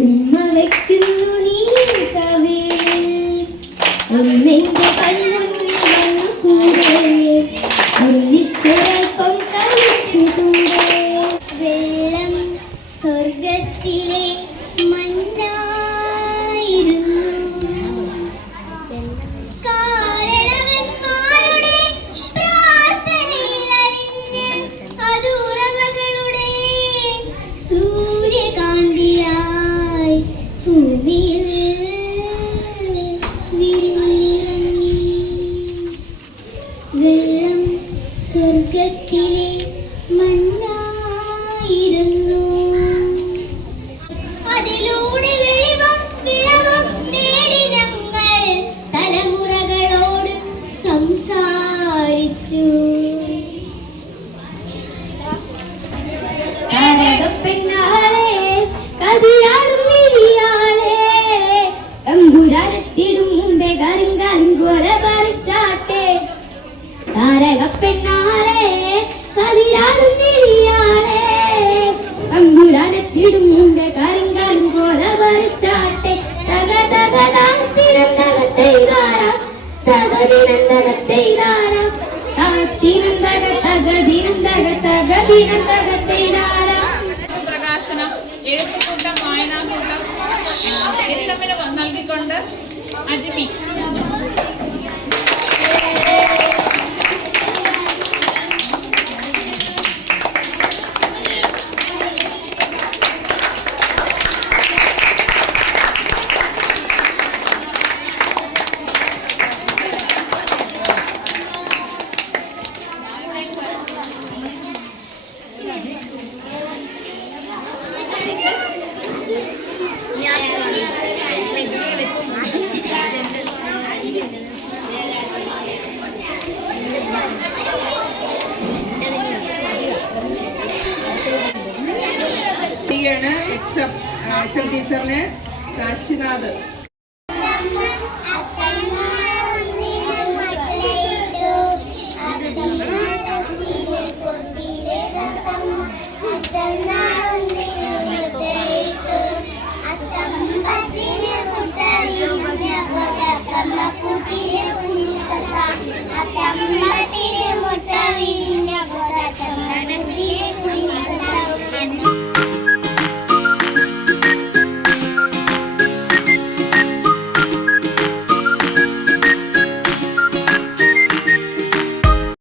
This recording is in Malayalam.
ഉമ്മ വയ്ക്കുന്നു നീ കവിളിൽ ഒന്നെന്റെ കണ്ണുന്നിൽ വന്നു കൂടെ ഒന്നിച്ചൊരൽപ്പം കളിച്ചു കൂടെ വെള്ളം സ്വർഗത്തിലെ മഞ്ഞായിരുന്നു കാരണവന്മാരുടെ പ്രാർത്ഥനയിൽ അലിഞ്ഞ് അതുറവകളുടെ സൂര്യകാന്തിയായി ഭൂമിയിൽ വിരിഞ്ഞിറങ്ങി വെള്ളം സ്വർഗത്തിലെ മഞ്ഞായിരുന്നു അതിലൂടെ വെളിവും വിളവും നേടി ഞങ്ങൾ തലമുറകളോട് സംസാരിച്ചു താരകപ്പെണ്ണാളെ കതിരാടും വിരിയാളെ തമ്പുരാനെത്തിടും മുമ്പേ കരിങ്കാലും കൊല പറിച്ചാട്ടെ താരകപ്പെണ്ണാളെ കതിരാടും വിരിയാളെ തമ്പുരാനെത്തിടും മുമ്പേ കരിങ്കാലും കൊല പറിച്ചാട്ടെ തക തക താത്തിനന്തകത്തെയ്താര തകതിനന്തകത്തെയ്താര താത്തിനന്തക തകതിനന്തക തകതിനന്തകത്തെയ്താര പ്രകാശനം എഴുത്തുകൂട്ടം വായനാകൂട്ടം എക്സാമിന് നൽകിക്കൊണ്ട് അജ്മി എക്സം ടീച്ചറിനെ കാശിനാഥ്